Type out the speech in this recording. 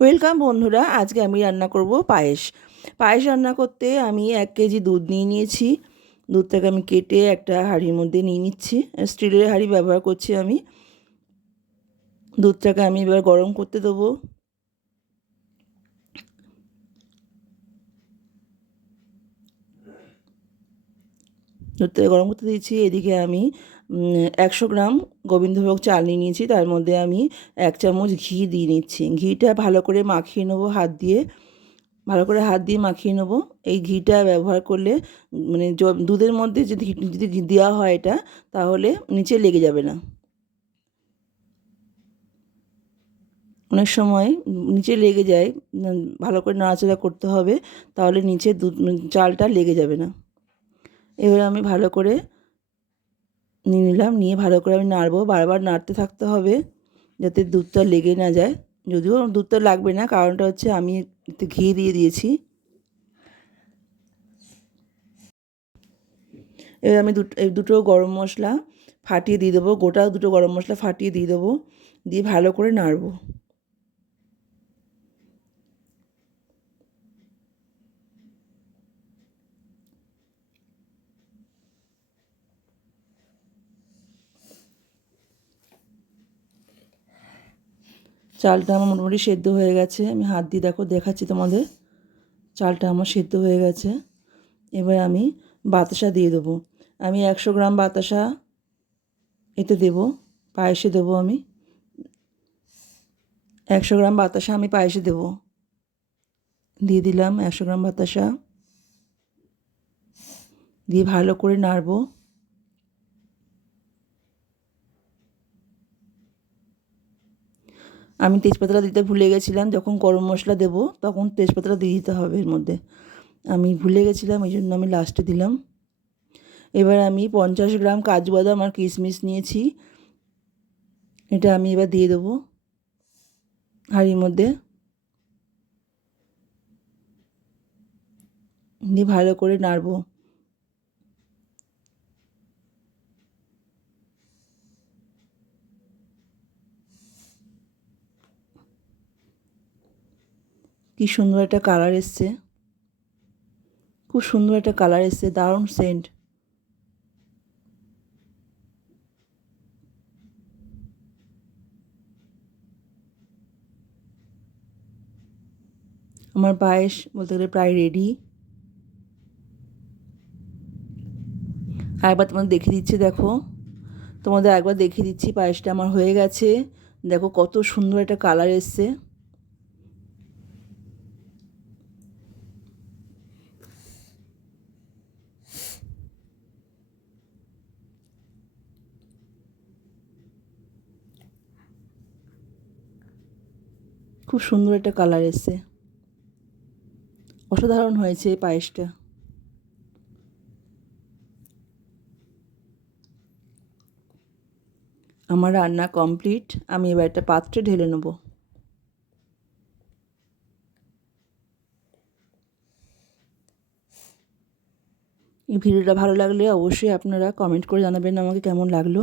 Welcome বন্ধুরা, আজকে আমি রান্না করব পায়েস। পায়েস রান্না করতে আমি 1 কেজি দুধ নিয়ে নিয়েছি। দুধটাকে আমি কেটে একটা হাঁড়ির মধ্যে নিয়ে নিচ্ছি। স্টিলের হাঁড়ি ব্যবহার করছি আমি। দুধটাকে আমি এবার গরম করতে দেবো। দুধটাকে গরম করতে দিয়েছি। এদিকে আমি 100 গ্রাম গোবিন্দভোগ চাল নিয়ে নিয়েছি। তার মধ্যে আমি 1 চামচ ঘি দিয়ে নিচ্ছি। ঘিটা ভালো করে মাখিয়ে নেবো হাত দিয়ে। ভালো করে হাত দিয়ে মাখিয়ে নেবো। এই ঘিটা ব্যবহার করলে মানে দুধের মধ্যে যদি ঘি দেওয়া হয় এটা, তাহলে নিচে লেগে যাবে না। অনেক সময় নিচে লেগে যায়, ভালো করে নাড়াচাড়া করতে হবে, তাহলে নিচে দুধ চালটা লেগে যাবে না। এবার আমি ভালো করে নিয়ে নিলাম, নিয়ে ভালো করে আমি নাড়বো, বারবার নাড়তে থাকতে হবে যাতে দুধটা লেগে না যায়। যদিও দুধটা লাগবে না, কারণটা হচ্ছে আমি একটু ঘি দিয়ে দিয়েছি। এবার আমি দুটো গরম মশলা ফাটিয়ে দিয়ে দেবো, গোটা দুটো গরম মশলা ফাটিয়ে দিয়ে দেবো, দিয়ে ভালো করে নাড়বো। চালটা আমার মোটামুটি সেদ্ধ হয়ে গেছে। আমি হাত দিয়ে দেখাচ্ছি তোমাদের। চালটা আমার সেদ্ধ হয়ে গেছে। এবার আমি বাতাসা দিয়ে দেবো। আমি 100 গ্রাম বাতাসা এতে দেবো, পায়েসে দেবো আমি। 100 গ্রাম বাতাসা আমি পায়েসে দেবো। দিয়ে দিলাম 100 গ্রাম বাতাসা, দিয়ে ভালো করে নাড়বো। আমি তেজপাতাটা দিতে ভুলে গেছিলাম, যখন গরম মশলা দেবো তখন তেজপাতাটা দিয়ে দিতে হবে এর মধ্যে। আমি ভুলে গেছিলাম, এই জন্য আমি লাস্টে দিলাম। এবার আমি 50 গ্রাম কাজু বাদাম আর কিশমিশ নিয়েছি, এটা আমি এবার দিয়ে দেবো হাঁড়ির মধ্যে। দিয়ে ভালো করে নাড়বো। কি সুন্দর একটা কালার এসছে, খুব সুন্দর একটা কালার এসছে, দারুণ সেন্ট। আমার পায়েস বলতে গেলে প্রায় রেডি। আর একবার তোমাদের দেখিয়ে দিচ্ছি, দেখো, তোমাদের একবার দেখিয়ে দিচ্ছি পায়েসটা আমার হয়ে গেছে। দেখো কত সুন্দর একটা কালার এসছে। খুব সুন্দর একটা কালার এসছে, অসাধারণ হয়েছে এই পায়েসটা। আমার রান্না কমপ্লিট। আমি এবার একটা পাত্রে ঢেলে নেব। এই ভিডিওটা ভালো লাগলে অবশ্যই আপনারা কমেন্ট করে জানাবেন আমাকে কেমন লাগলো।